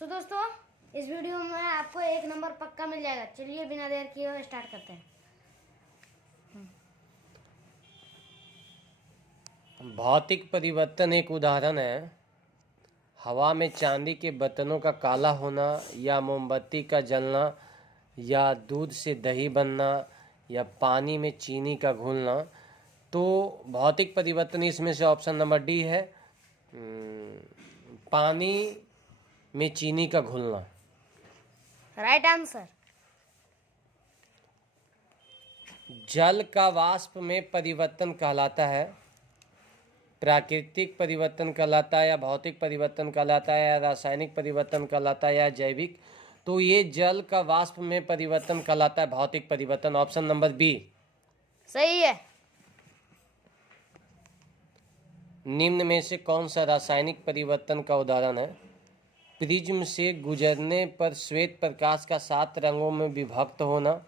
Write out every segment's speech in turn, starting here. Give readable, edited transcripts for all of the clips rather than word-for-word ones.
सो दोस्तों, इस वीडियो में आपको 1 नंबर पक्का मिल जाएगा। चलिए बिना देर किए स्टार्ट करते हैं। भौतिक परिवर्तन एक उदाहरण है। हवा में चांदी के बर्तनों का काला होना, या मोमबत्ती का जलना, या दूध से दही बनना, या पानी में चीनी का घुलना। तो भौतिक परिवर्तन इसमें से ऑप्शन नंबर डी है, पानी में चीनी का घुलना। Right answer. जल का वाष्प में परिवर्तन कहलाता है। प्राकृतिक परिवर्तन कहलाता है, या भौतिक परिवर्तन कहलाता है, या रासायनिक परिवर्तन कहलाता है, या जैविक। तो ये जल का वाष्प में परिवर्तन कहलाता है, भौतिक परिवर्तन। ऑप्शन नंबर बी सही है। निम्न में से कौन सा रासायनिक परिवर्तन का उदाहरण है? प्रिज्म से गुजरने पर श्वेत प्रकाश का 7 रंगों में विभक्त होना,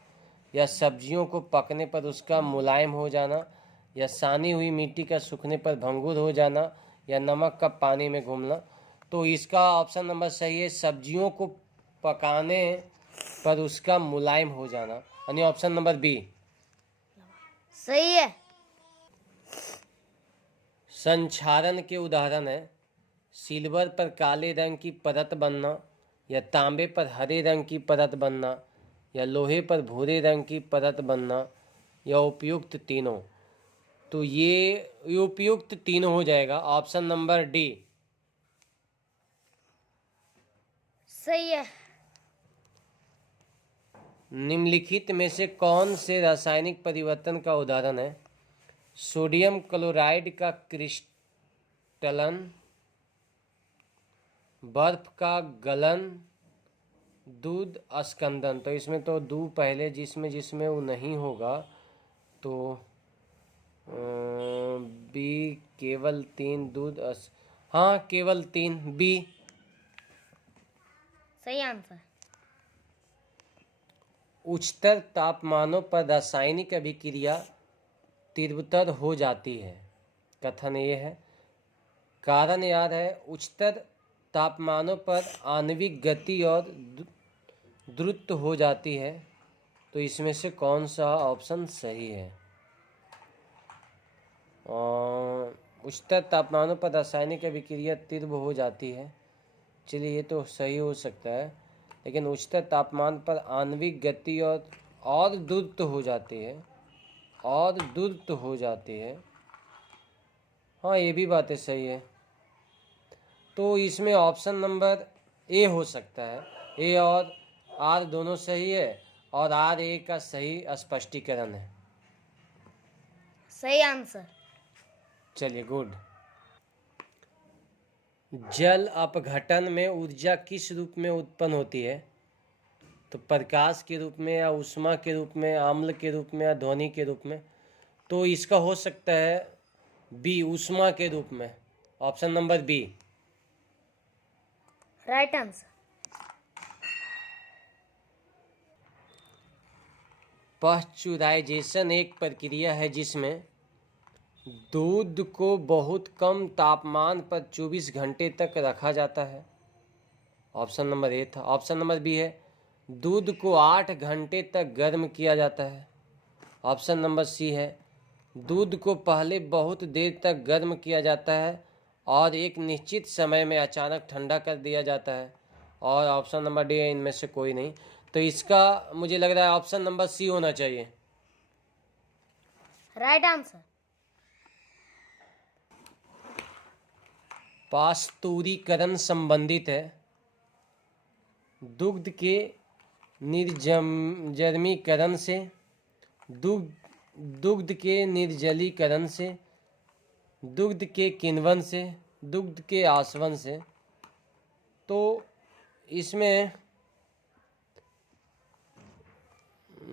या सब्जियों को पकने पर उसका मुलायम हो जाना, या सानी हुई मिट्टी का सूखने पर भंगुर हो जाना, या नमक का पानी में घुलना। तो इसका ऑप्शन नंबर सही है, सब्जियों को पकाने पर उसका मुलायम हो जाना, यानी ऑप्शन नंबर बी सही है। संक्षारण के उदाहरण है सिल्वर पर काले रंग की परत बनना, या तांबे पर हरे रंग की परत बनना, या लोहे पर भूरे रंग की परत बनना, या उपयुक्त तीनों। तो ये उपयुक्त तीनों हो जाएगा, ऑप्शन नंबर डी सही है। निम्नलिखित में से कौन से रासायनिक परिवर्तन का उदाहरण है? सोडियम क्लोराइड का क्रिस्टलन, बर्फ का गलन, दूध अस्कंदन। तो इसमें तो दू पहले जिसमें वो नहीं होगा, तो बी केवल 3 दूध हाँ, केवल 3 बी सही आंसर। उच्चतर तापमानों पर रासायनिक अभिक्रिया तीव्रतर हो जाती है। कथन ये है, कारण याद है, उच्चतर तापमानों पर आणविक गति और द्रुत हो जाती है। तो इसमें से कौन सा ऑप्शन सही है? उच्चतर तापमानों पर रासायनिक अभिक्रिया तीव्र हो जाती है। चलिए, ये तो सही हो सकता है, लेकिन उच्चतर तापमान पर आणविक गति और द्रुत हो जाती है, और द्रुत हो जाती है। हाँ, ये भी बातें सही है। तो इसमें ऑप्शन नंबर ए हो सकता है। ए और आर दोनों सही है, और आर ए का सही स्पष्टीकरण है। सही आंसर। चलिए, गुड। जल अपघटन में ऊर्जा किस रूप में उत्पन्न होती है? तो प्रकाश के रूप में, या ऊष्मा के रूप में, अम्ल के रूप में, या ध्वनि के रूप में। तो इसका हो सकता है बी, ऊष्मा के रूप में। Option number B right answer. Pasteurisation एक प्रक्रिया है जिसमें दूध को बहुत कम तापमान पर 24 घंटे तक रखा जाता है। ऑप्शन नंबर ए था। ऑप्शन नंबर बी है, दूध को 8 घंटे तक गर्म किया जाता है। ऑप्शन नंबर सी है, दूध को पहले बहुत देर तक गर्म किया जाता है और एक निश्चित समय में अचानक ठंडा कर दिया जाता है। और ऑप्शन नंबर डी है, इनमें से कोई नहीं। तो इसका मुझे लग रहा है ऑप्शन नंबर सी होना चाहिए। Right answer. पास्तुरीकरण संबंधित है दुग्ध के निर्जमीकरण से, दुग्ध के निर्जलीकरण से, दुग्ध के किण्वन से, दुग्ध के आसवन से। तो इसमें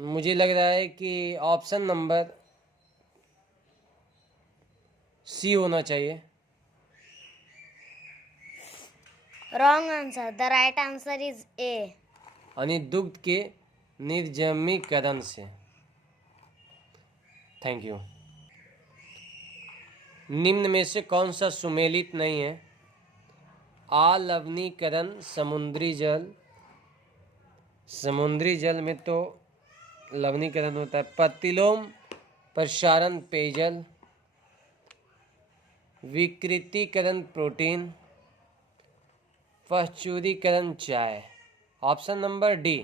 मुझे लग रहा है कि ऑप्शन नंबर सी होना चाहिए। Wrong answer. The right answer is ए, यानी दुग्ध के निर्जमीकरण से। Thank you. निम्न में से कौन सा सुमेलित नहीं है? अलवणीकरण समुद्री जल में तो लवणीकरण होता है। प्रतिलोम प्रसारण पेयजल, विकृतीकरण प्रोटीन, प्रचुरीकरण चाय। Option number D.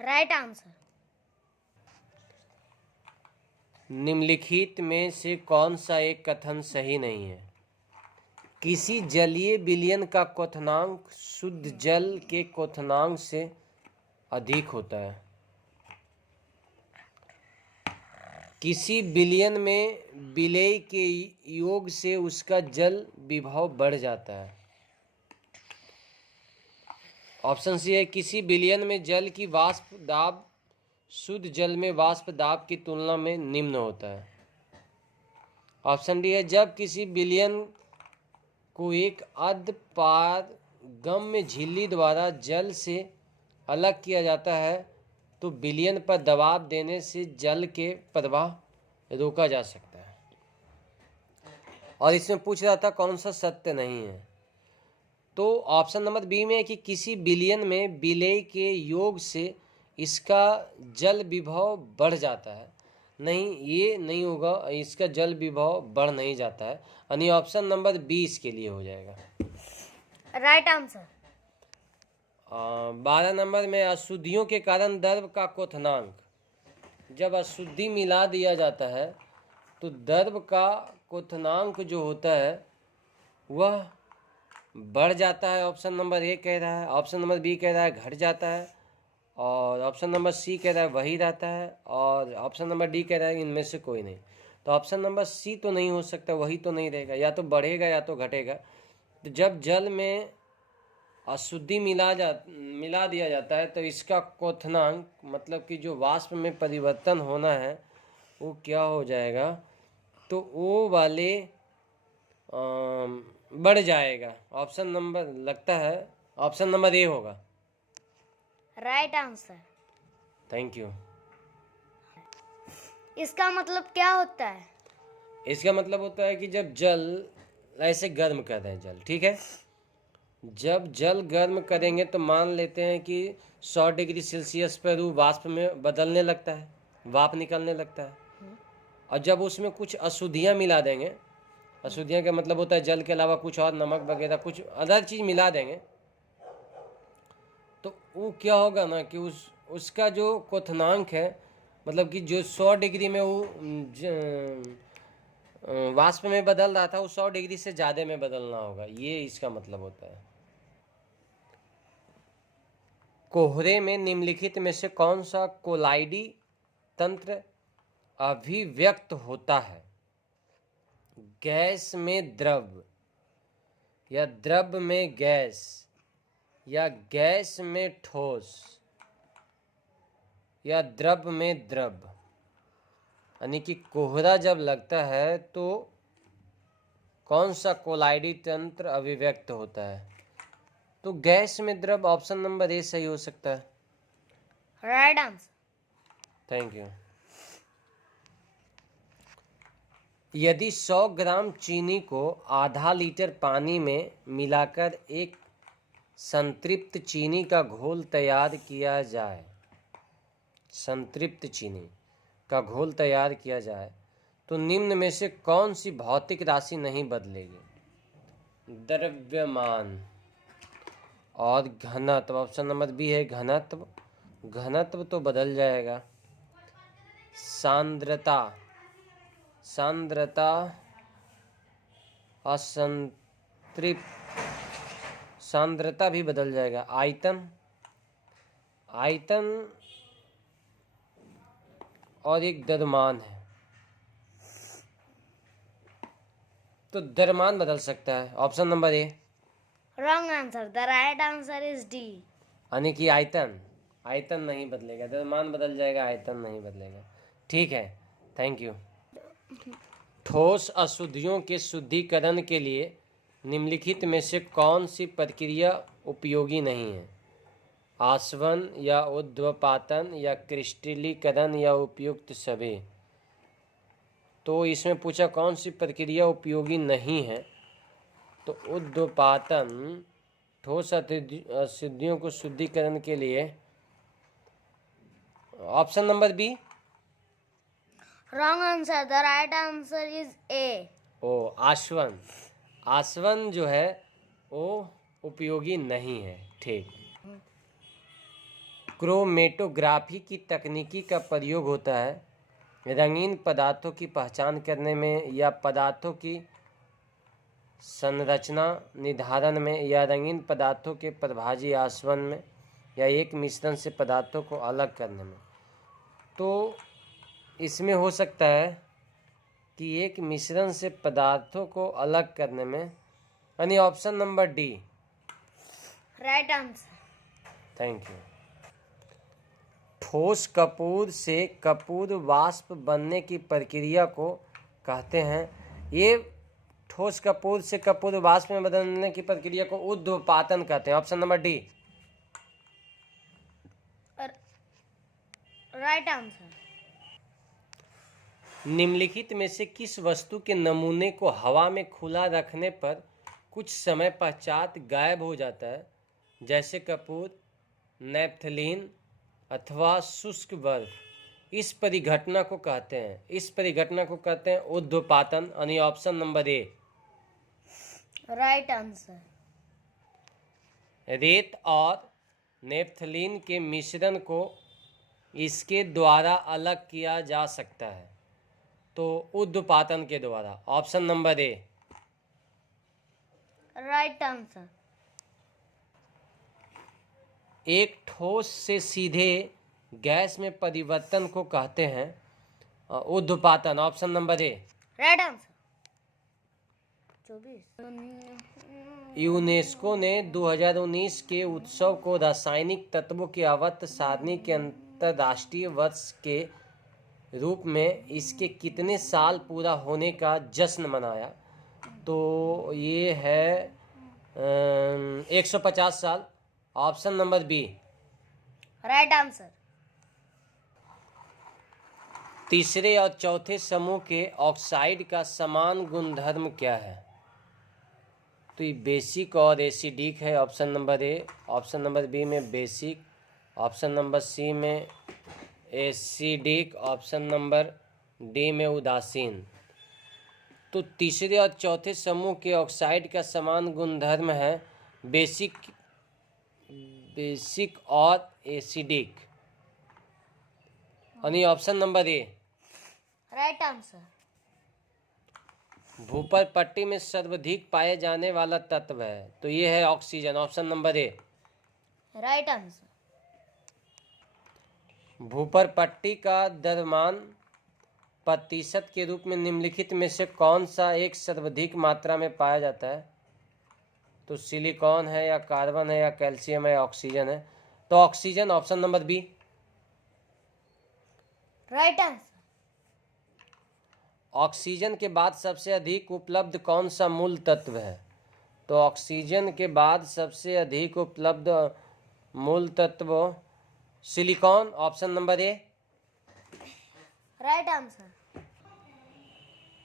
Right answer. निम्नलिखित में से कौन सा एक कथन सही नहीं है? किसी जलीय विलयन का क्वथनांक शुद्ध जल के क्वथनांक से अधिक होता है। किसी विलयन में विलेय के योग से उसका जल विभव बढ़ जाता है। ऑप्शन सी है, किसी विलयन में जल की वाष्प दाब शुद्ध जल में वाष्प दाब की तुलना में निम्न होता है। ऑप्शन डी है, जब किसी विलयन को एक अर्धपारगम्य झिल्ली द्वारा जल से अलग किया जाता है तो विलयन पर दबाव देने से जल के प्रवाह रोका जा सकता है। और इसमें पूछ रहा था कौन सा सत्य नहीं है, तो ऑप्शन नंबर बी में है कि किसी विलयन में विलेय के योग से इसका जल विभव बढ़ जाता है। नहीं, ये नहीं होगा, इसका जल विभव बढ़ नहीं जाता है, यानी ऑप्शन नंबर 20 के लिए हो जाएगा। Right answer. 12 नंबर में अशुद्धियों के कारण द्रव का क्वथनांक। जब अशुद्धि मिला दिया जाता है तो द्रव का क्वथनांक जो होता है वह बढ़ जाता है। ऑप्शन नंबर ए कह रहा है, ऑप्शन नंबर बी कह रहा है घट जाता है, और ऑप्शन नंबर सी कह रहा है वही रहता है, और ऑप्शन नंबर डी कह रहा है इनमें से कोई नहीं। तो ऑप्शन नंबर सी तो नहीं हो सकता, वही तो नहीं रहेगा, या तो बढ़ेगा या तो घटेगा। तो जब जल में अशुद्धि मिला दिया जाता है तो इसका क्वथनांक मतलब कि जो वाष्प में परिवर्तन होना है वो क्या हो जाएगा, तो वो वाले बढ़ जाएगा। ऑप्शन नंबर लगता है ऑप्शन नंबर ए होगा। Right answer. Thank you. इसका मतलब क्या होता है? इसका मतलब होता है कि जब जल ऐसे गर्म कर रहे हैं जल, ठीक है, जब जल गर्म करेंगे तो मान लेते हैं कि 100 डिग्री सेल्सियस पर वो वाष्प में बदलने लगता है, वाप निकलने लगता है, और जब उसमें कुछ अशुद्धियाँ मिला देंगे, अशुद्धियाँ का मतलब होता है जल के अलावा कुछ और नमक वगैरह कुछ अदर चीज़ मिला देंगे, तो वो क्या होगा ना कि उसका जो क्वथनांक है, मतलब कि जो 100 डिग्री में वो वाष्प में बदल रहा था वो 100 डिग्री से ज़्यादा में बदलना होगा, ये इसका मतलब होता है। कोहरे में निम्नलिखित में से कौन सा कोलाइडी तंत्र अभिव्यक्त होता है? गैस में द्रव, या द्रव में गैस, या गैस में ठोस, या द्रव में द्रव। यानी कि कोहरा जब लगता है तो कौन सा कोलाइडी तंत्र अभिव्यक्त होता है? तो गैस में द्रव, ऑप्शन नंबर ए सही हो सकता है। Right answer. Thank you. यदि 100 ग्राम चीनी को आधा लीटर पानी में मिलाकर एक संतृप्त चीनी का घोल तैयार किया जाए, संतृप्त चीनी का घोल तैयार किया जाए तो निम्न में से कौन सी भौतिक राशि नहीं बदलेगी? द्रव्यमान और घनत्व। ऑप्शन नंबर बी है घनत्व, घनत्व तो बदल जाएगा। सांद्रता, सांद्रता असंतृप्त, सांद्रता भी बदल जाएगा। आयतन, आयतन और एक द्रव्यमान है, तो द्रव्यमान बदल सकता है। Option number A. Wrong answer. The right answer is D. यानी कि आयतन, आयतन नहीं बदलेगा, द्रव्यमान बदल जाएगा, आयतन नहीं बदलेगा। ठीक है, थैंक यू। ठोस अशुद्धियों के शुद्धिकरण के लिए निम्नलिखित में से कौन सी प्रक्रिया उपयोगी नहीं है? आसवन या उद्वपातन या क्रिस्टलीकरण या उपयुक्त सभी। तो इसमें पूछा कौन सी प्रक्रिया उपयोगी नहीं है, तो उद्दोपातन ठोस अशुद्धियों को शुद्धिकरण के लिए। Option number B. Wrong answer, the right answer is A. ओ, आसवन। आसवन जो है वो उपयोगी नहीं है। ठीक। क्रोमेटोग्राफी की तकनीकी का प्रयोग होता है रंगीन पदार्थों की पहचान करने में या पदार्थों की संरचना निर्धारण में या रंगीन पदार्थों के प्रभाजी आसवन में या एक मिश्रण से पदार्थों को अलग करने में। तो इसमें हो सकता है कि एक मिश्रण से पदार्थों को अलग करने में, यानी option number D. Right answer. Thank you. ठोस कपूर से कपूर वाष्प बनने की प्रक्रिया को कहते हैं। ये ठोस कपूर से कपूर वाष्प में बदलने की प्रक्रिया को उद्दोपातन कहते हैं। Option number D. Right answer. निम्नलिखित में से किस वस्तु के नमूने को हवा में खुला रखने पर कुछ समय पश्चात गायब हो जाता है, जैसे कपूर, नैप्थलीन अथवा शुष्क बर्फ? इस परिघटना को कहते हैं उद्दोपातन, यानी option number A. Right answer. रेत और नेप्थलीन के मिश्रण को इसके द्वारा अलग किया जा सकता है, तो उद्दोपातन के द्वारा। Option number A. Right answer. एक ठोस से सीधे गैस में परिवर्तन को कहते हैं उद्दोपातन। Option number A. Right answer. 24। UNESCO ने 2019 के उत्सव को रासायनिक तत्वों की आवर्त सारणी के अंतर्राष्ट्रीय वर्ष के रूप में इसके कितने साल पूरा होने का जश्न मनाया? तो ये है 150 साल। Option number B. Right answer. तीसरे और चौथे समूह के ऑक्साइड का समान गुणधर्म क्या है? तो ये बेसिक और एसिडिक है। Option number A. Option number B में बेसिक, ऑप्शन नंबर सी में एसिडिक, ऑप्शन नंबर डी में उदासीन। तो तीसरे और चौथे समूह के ऑक्साइड का समान गुणधर्म है बेसिक और एसिडिक, यानी option number A. Right answer. भूपर पट्टी में सर्वाधिक पाए जाने वाला तत्व है, तो ये है oxygen. Option number A. Right answer. भूपर पट्टी का द्रव्यमान प्रतिशत के रूप में निम्नलिखित में से कौन सा एक सर्वाधिक मात्रा में पाया जाता है? तो सिलिकॉन है या कार्बन है या कैल्शियम है या ऑक्सीजन है? तो oxygen. Option number B. Right answer. Oxygen के बाद सबसे अधिक उपलब्ध कौन सा मूल तत्व है? तो ऑक्सीजन के बाद सबसे अधिक उपलब्ध मूल तत्व silicon. Option number A. Right answer.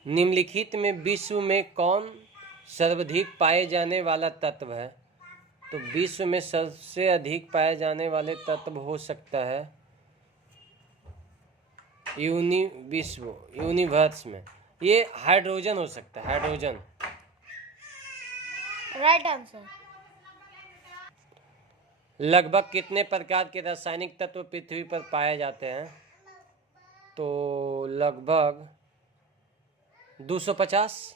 निम्नलिखित में विश्व में कौन सर्वाधिक पाए जाने वाला तत्व है? तो विश्व में सबसे अधिक पाए जाने वाले तत्व हो सकता है यूनिवर्स में ये हाइड्रोजन हो सकता है। हाइड्रोजन। Right answer. लगभग कितने प्रकार के रासायनिक तत्व पृथ्वी पर पाए जाते हैं? तो लगभग 250।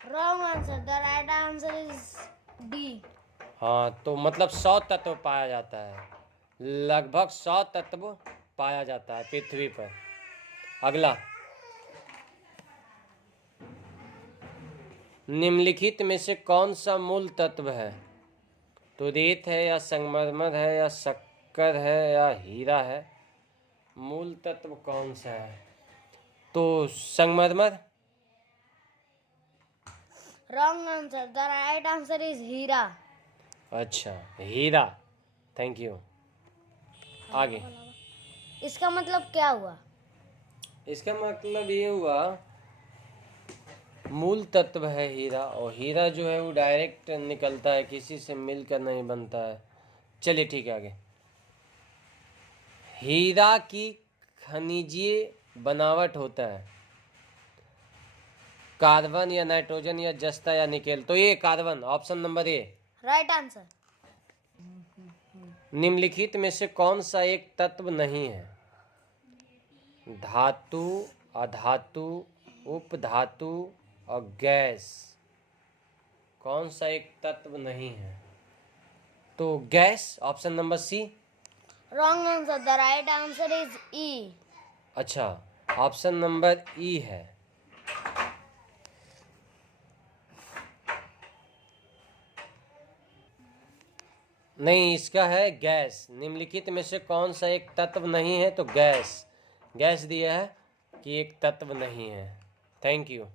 Wrong answer, the right answer is D. हाँ, तो मतलब 100 तत्व पाया जाता है। लगभग 100 तत्व पाया जाता है पृथ्वी पर। अगला, निम्नलिखित में से कौन सा मूल तत्व है? तो रेत है या संगमरमर है या शक्कर है या हीरा है? मूल तत्व कौन सा है? तो संगमरमर। Wrong answer, the right answer is हीरा। अच्छा, हीरा। Thank you. आगे। इसका मतलब क्या हुआ? इसका मतलब ये हुआ मूल तत्व है हीरा, और हीरा जो है वो डायरेक्ट निकलता है, किसी से मिलकर नहीं बनता है। चलिए ठीक है आगे। हीरा की खनिजीय बनावट होता है कार्बन या नाइट्रोजन या जस्ता या निकेल। तो ये carbon, option number A right answer. निम्नलिखित में से कौन सा एक तत्व नहीं है? धातु, अधातु, उपधातु और गैस। कौन सा एक तत्व नहीं है? तो gas, option number C. Wrong answer, the right answer is E. अच्छा, ऑप्शन नंबर ई है। नहीं, इसका है गैस। निम्नलिखित में से कौन सा एक तत्व नहीं है? तो गैस। गैस दिया है कि एक तत्व नहीं है। Thank you.